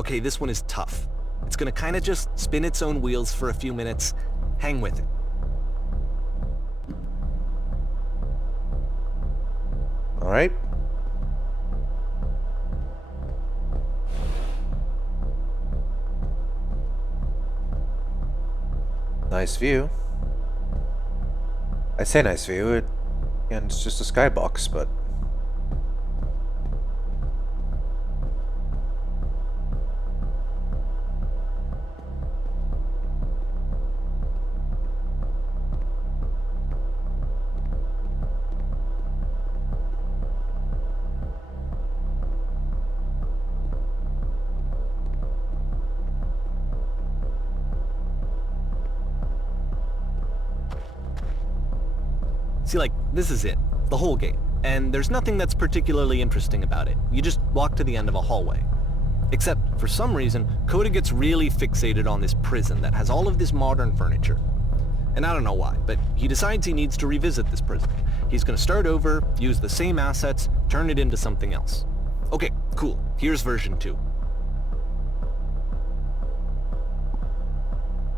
Okay, this one is tough. It's gonna kinda just spin its own wheels for a few minutes. Hang with it. Alright. Nice view. I say nice view, and it's just a skybox, but... See, like, this is it. The whole game. And there's nothing that's particularly interesting about it. You just walk to the end of a hallway. Except, for some reason, Coda gets really fixated on this prison that has all of this modern furniture. And I don't know why, but he decides he needs to revisit this prison. He's gonna start over, use the same assets, turn it into something else. Okay, cool. Here's version 2.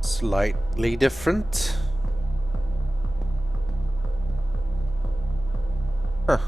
Slightly different. Huh.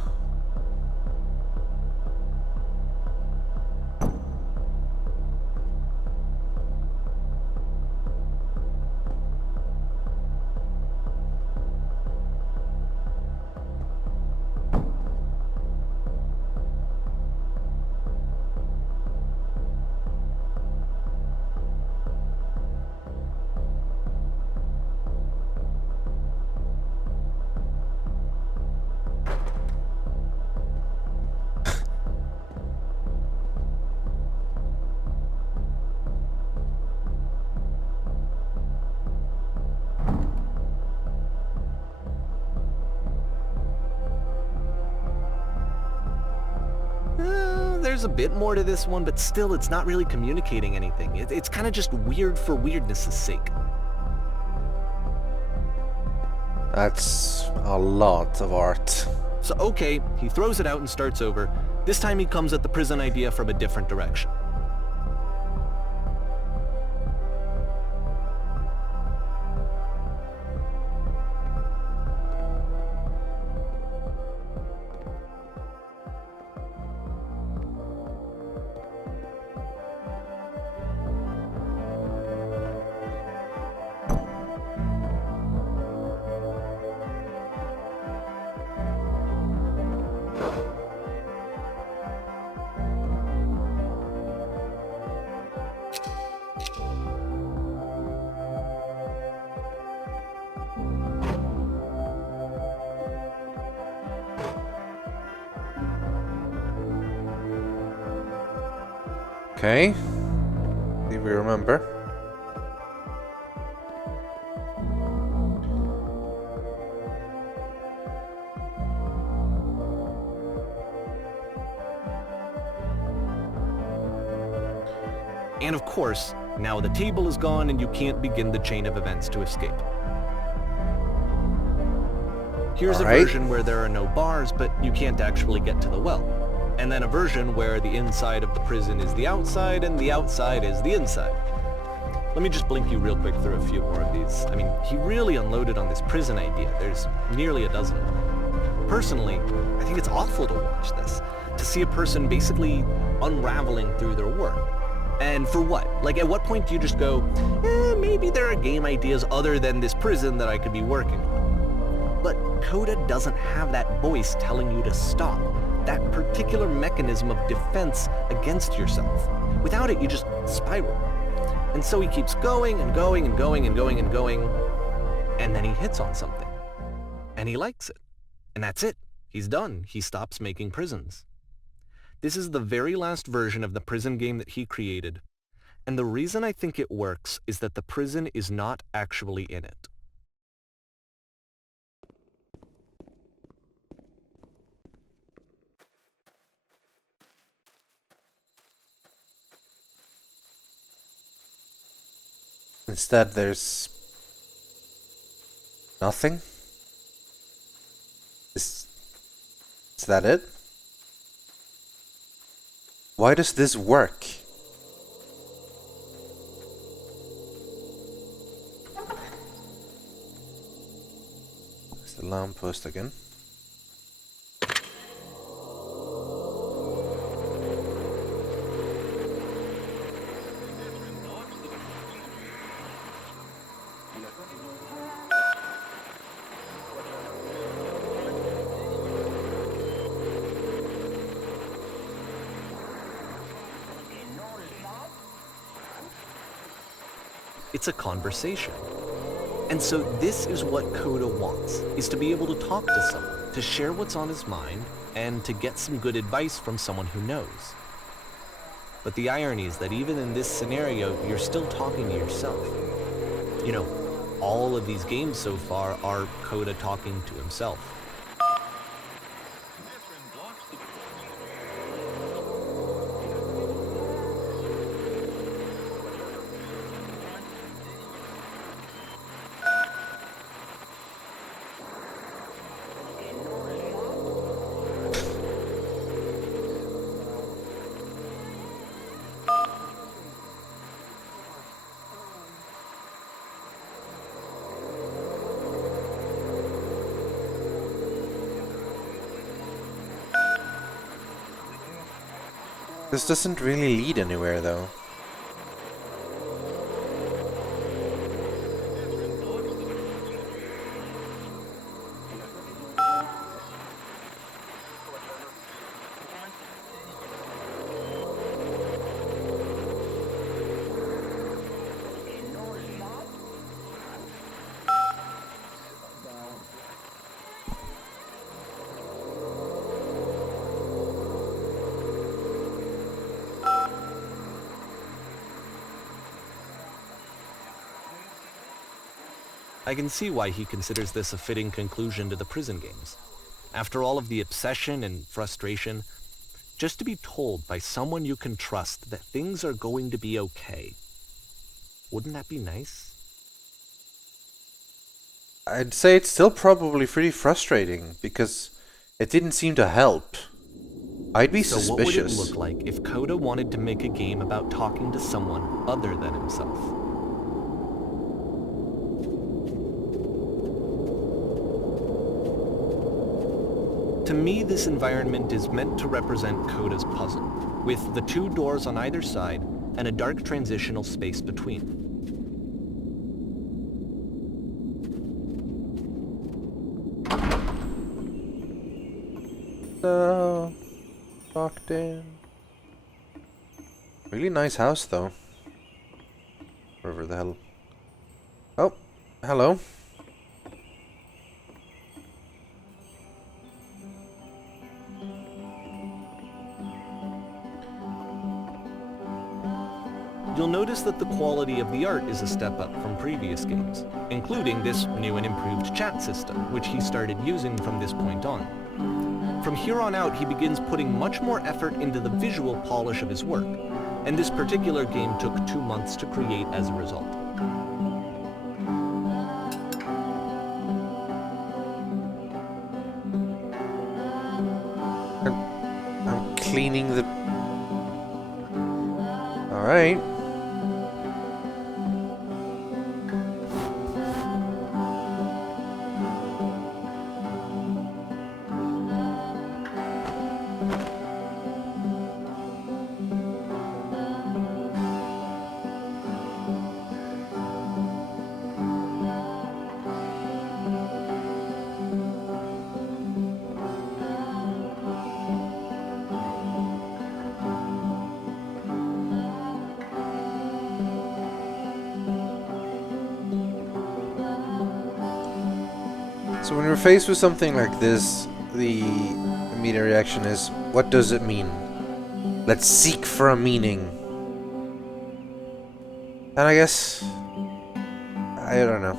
There's a bit more to this one, but still it's not really communicating anything. It's kind of just weird for weirdness' sake. That's a lot of art. So okay, he throws it out and starts over. This time he comes at the prison idea from a different direction. Okay. See if we remember. And of course, now the table is gone and you can't begin the chain of events to escape. Here's a version where there are no bars, but you can't actually get to the well. And then a version where the inside of the prison is the outside and the outside is the inside. Let me just blink you real quick through a few more of these. I mean, he really unloaded on this prison idea. There's nearly a dozen of them. Personally, I think it's awful to watch this, to see a person basically unraveling through their work. And for what? Like, at what point do you just go, maybe there are game ideas other than this prison that I could be working on? But Coda doesn't have that voice telling you to stop. That particular mechanism of defense against yourself. Without it, you just spiral. And so he keeps going and going and going and going and going, and then he hits on something. And he likes it. And that's it. He's done. He stops making prisons. This is the very last version of the prison game that he created. And the reason I think it works is that the prison is not actually in it. Instead, there's nothing. Is that it? Why does this work? Lamppost again. It's a conversation. And so this is what Coda wants, is to be able to talk to someone, to share what's on his mind, and to get some good advice from someone who knows. But the irony is that even in this scenario, you're still talking to yourself. You know, all of these games so far are Coda talking to himself. This doesn't really lead anywhere, though. I can see why he considers this a fitting conclusion to the prison games. After all of the obsession and frustration, just to be told by someone you can trust that things are going to be okay. Wouldn't that be nice? I'd say it's still probably pretty frustrating, because it didn't seem to help. I'd be suspicious. So what would it look like if Coda wanted to make a game about talking to someone other than himself? To me, this environment is meant to represent Coda's puzzle, with the two doors on either side and a dark transitional space between. So, locked in. Really nice house, though. Wherever the hell. Oh, hello. You'll notice that the quality of the art is a step up from previous games, including this new and improved chat system, which he started using from this point on. From here on out, he begins putting much more effort into the visual polish of his work, and this particular game took 2 months to create as a result. I'm cleaning the... Alright. So when you're faced with something like this, the immediate reaction is, what does it mean? Let's seek for a meaning. And I guess... I don't know.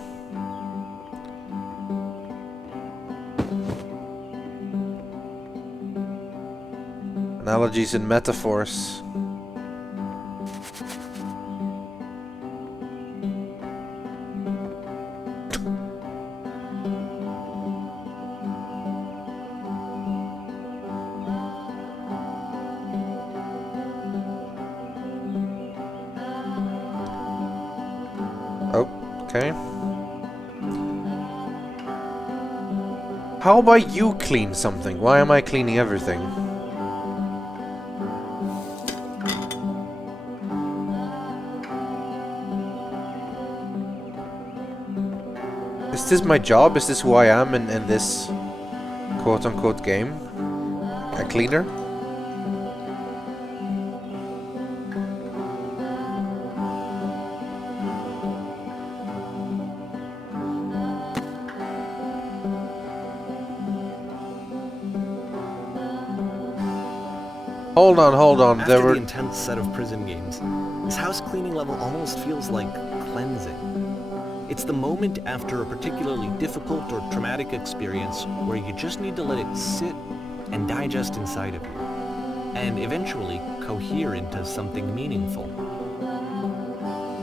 Analogies and metaphors. Okay. How about you clean something? Why am I cleaning everything? Is this my job? Is this who I am in this quote-unquote game? A cleaner? Hold on. After the intense set of prison games, this house cleaning level almost feels like cleansing. It's the moment after a particularly difficult or traumatic experience where you just need to let it sit and digest inside of you, and eventually cohere into something meaningful.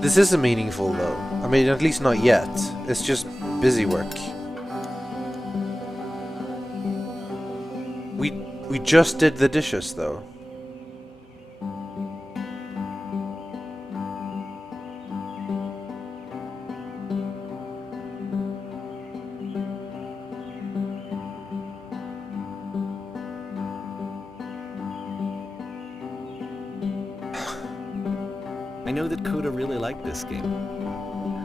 This isn't meaningful though. I mean, at least not yet. It's just busy work. We just did the dishes though. I know that Coda really liked this game.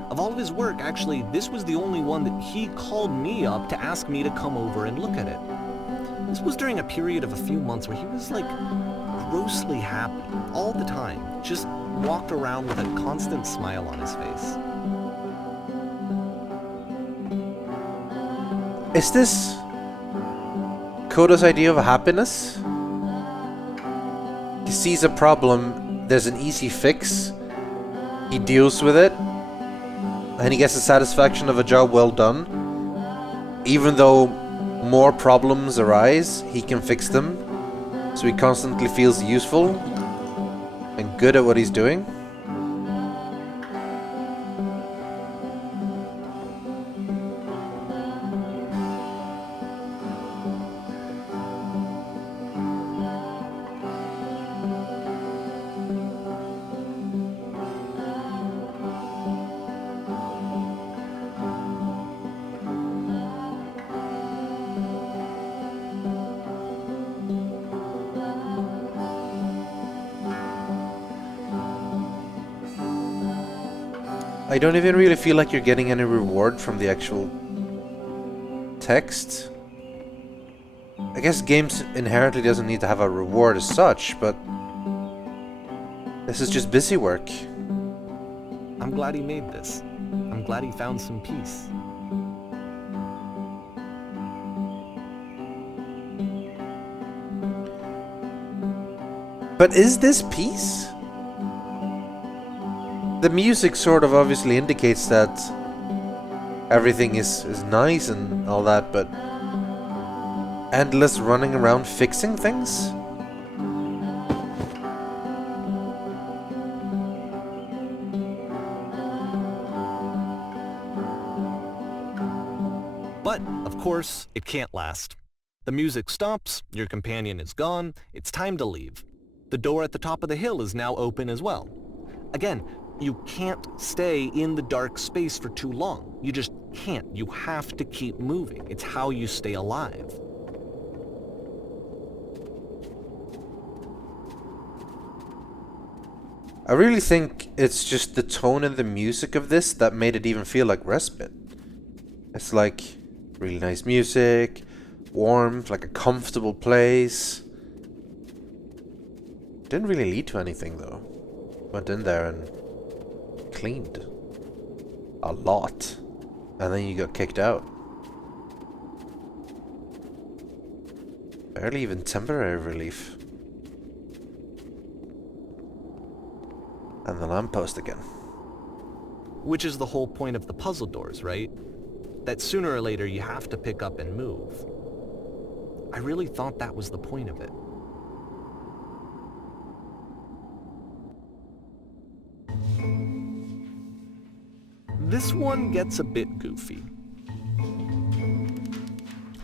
Of all of his work, actually, this was the only one that he called me up to ask me to come over and look at it. This was during a period of a few months where he was like grossly happy all the time, just walked around with a constant smile on his face. Is this Coda's idea of happiness? He sees a problem, there's an easy fix, he deals with it, and he gets the satisfaction of a job well done. Even though more problems arise, he can fix them, so he constantly feels useful and good at what he's doing. I don't even really feel like you're getting any reward from the actual text. I guess games inherently doesn't need to have a reward as such, but this is just busy work. I'm glad he made this. I'm glad he found some peace. But is this peace? The music sort of obviously indicates that everything is nice and all that, but endless running around fixing things? But, of course, it can't last. The music stops, your companion is gone, it's time to leave. The door at the top of the hill is now open as well. Again, you can't stay in the dark space for too long. You just can't. You have to keep moving. It's how you stay alive. I really think it's just the tone and the music of this that made it even feel like respite. It's like really nice music, warmth, like a comfortable place. Didn't really lead to anything though. Went in there and cleaned a lot, and then you got kicked out. Barely even temporary relief. And the lamppost again. Which is the whole point of the puzzle doors, right? That sooner or later you have to pick up and move. I really thought that was the point of it. This one gets a bit goofy.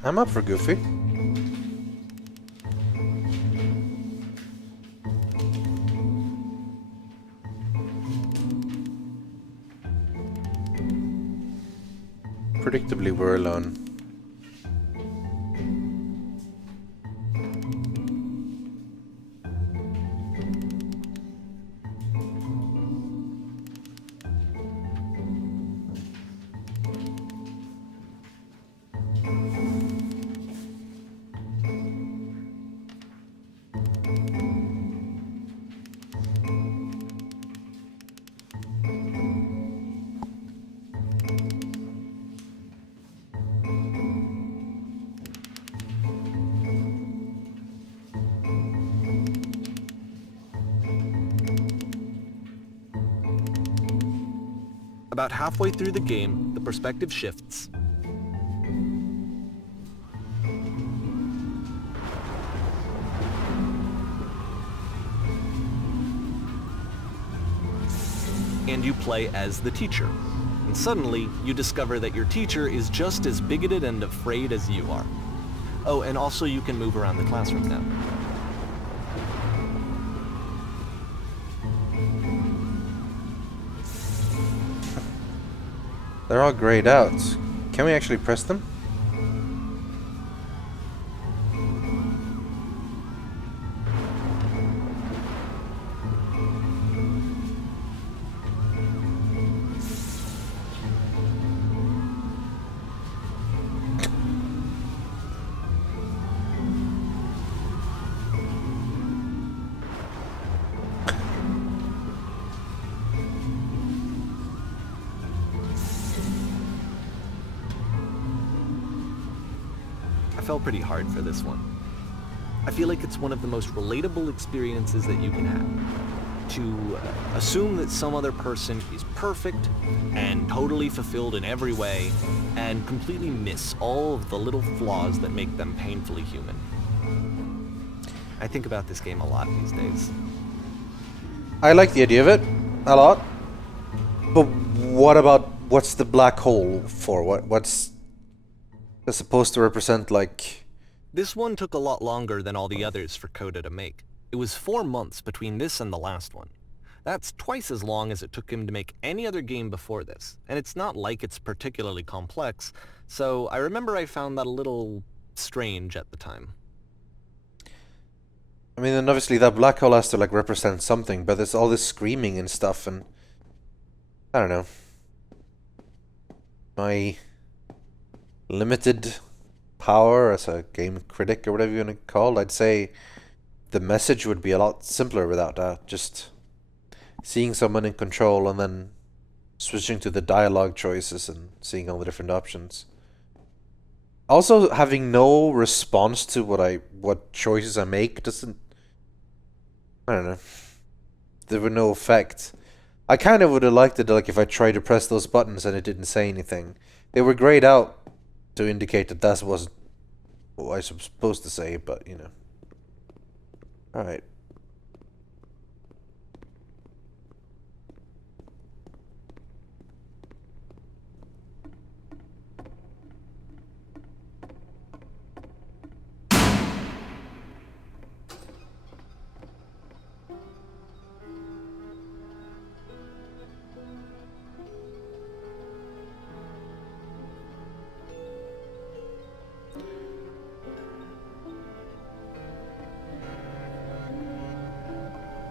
I'm up for goofy. Predictably, we're alone. About halfway through the game, the perspective shifts. And you play as the teacher. And suddenly, you discover that your teacher is just as bigoted and afraid as you are. Oh, and also you can move around the classroom now. They're all grayed out. Can we actually press them? I fell pretty hard for this one. I feel like it's one of the most relatable experiences that you can have. To assume that some other person is perfect and totally fulfilled in every way, and completely miss all of the little flaws that make them painfully human. I think about this game a lot these days. I like the idea of it a lot. But what about, what's the black hole for? What's it's supposed to represent, like... This one took a lot longer than all the others for Coda to make. It was 4 months between this and the last one. That's twice as long as it took him to make any other game before this, and it's not like it's particularly complex, so I remember I found that a little strange at the time. I mean, and obviously that black hole has to, like, represent something, but there's all this screaming and stuff, and... I don't know. My... limited power as a game critic or whatever you want to call it, I'd say the message would be a lot simpler without that. Just seeing someone in control and then switching to the dialogue choices and seeing all the different options. Also, having no response to what choices I make doesn't... I don't know. There were no effect. I kind of would have liked it, like, if I tried to press those buttons and it didn't say anything. They were grayed out to indicate that that wasn't what I was supposed to say, but, you know. Alright.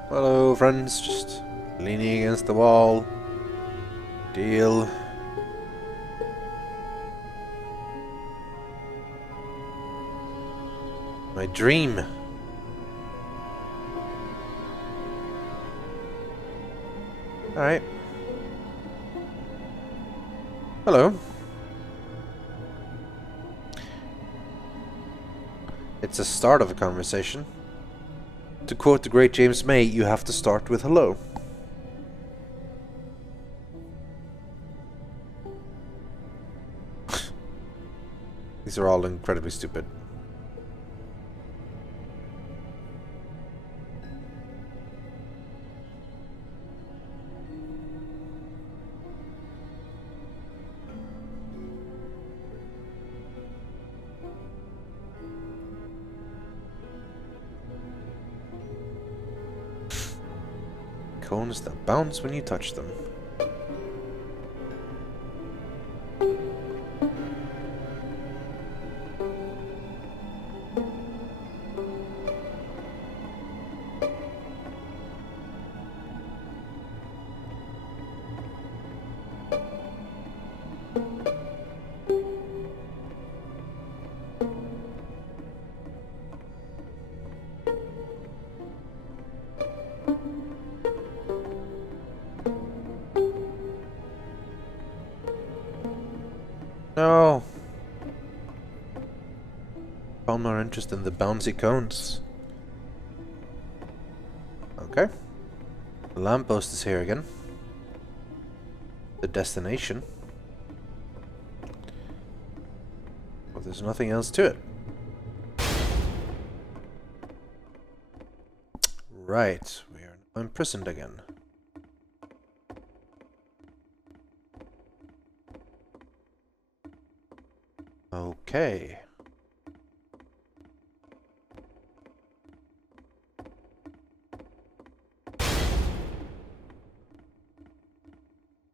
Hello, friends. Just leaning against the wall. Deal. My dream. Alright. Hello. It's a start of a conversation. To quote the great James May, you have to start with hello. These are all incredibly stupid. Cones that bounce when you touch them. No. Found more interest in the bouncy cones. Okay. The lamppost is here again. the destination. Well, there's nothing else to it. Right, we are now imprisoned again. Okay.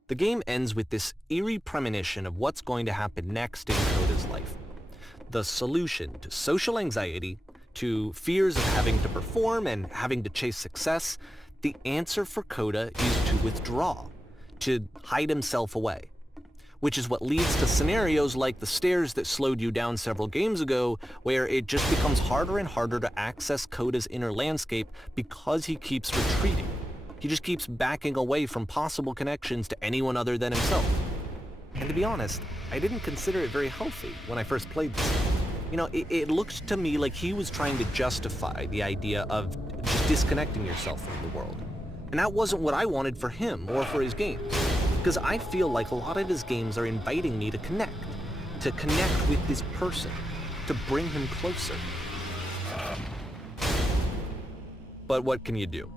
The game ends with this eerie premonition of what's going to happen next in Coda's life. The solution to social anxiety, to fears of having to perform and having to chase success, the answer for Coda is to withdraw, to hide himself away. Which is what leads to scenarios like the stairs that slowed you down several games ago, where it just becomes harder and harder to access Coda's inner landscape because he keeps retreating. He just keeps backing away from possible connections to anyone other than himself. And to be honest, I didn't consider it very healthy when I first played this. You know, it looked to me like he was trying to justify the idea of just disconnecting yourself from the world. And that wasn't what I wanted for him or for his games. Because I feel like a lot of his games are inviting me to connect with this person, to bring him closer. But what can you do?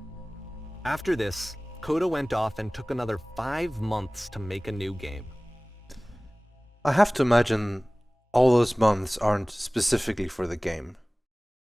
After this, Coda went off and took another 5 months to make a new game. I have to imagine all those months aren't specifically for the game.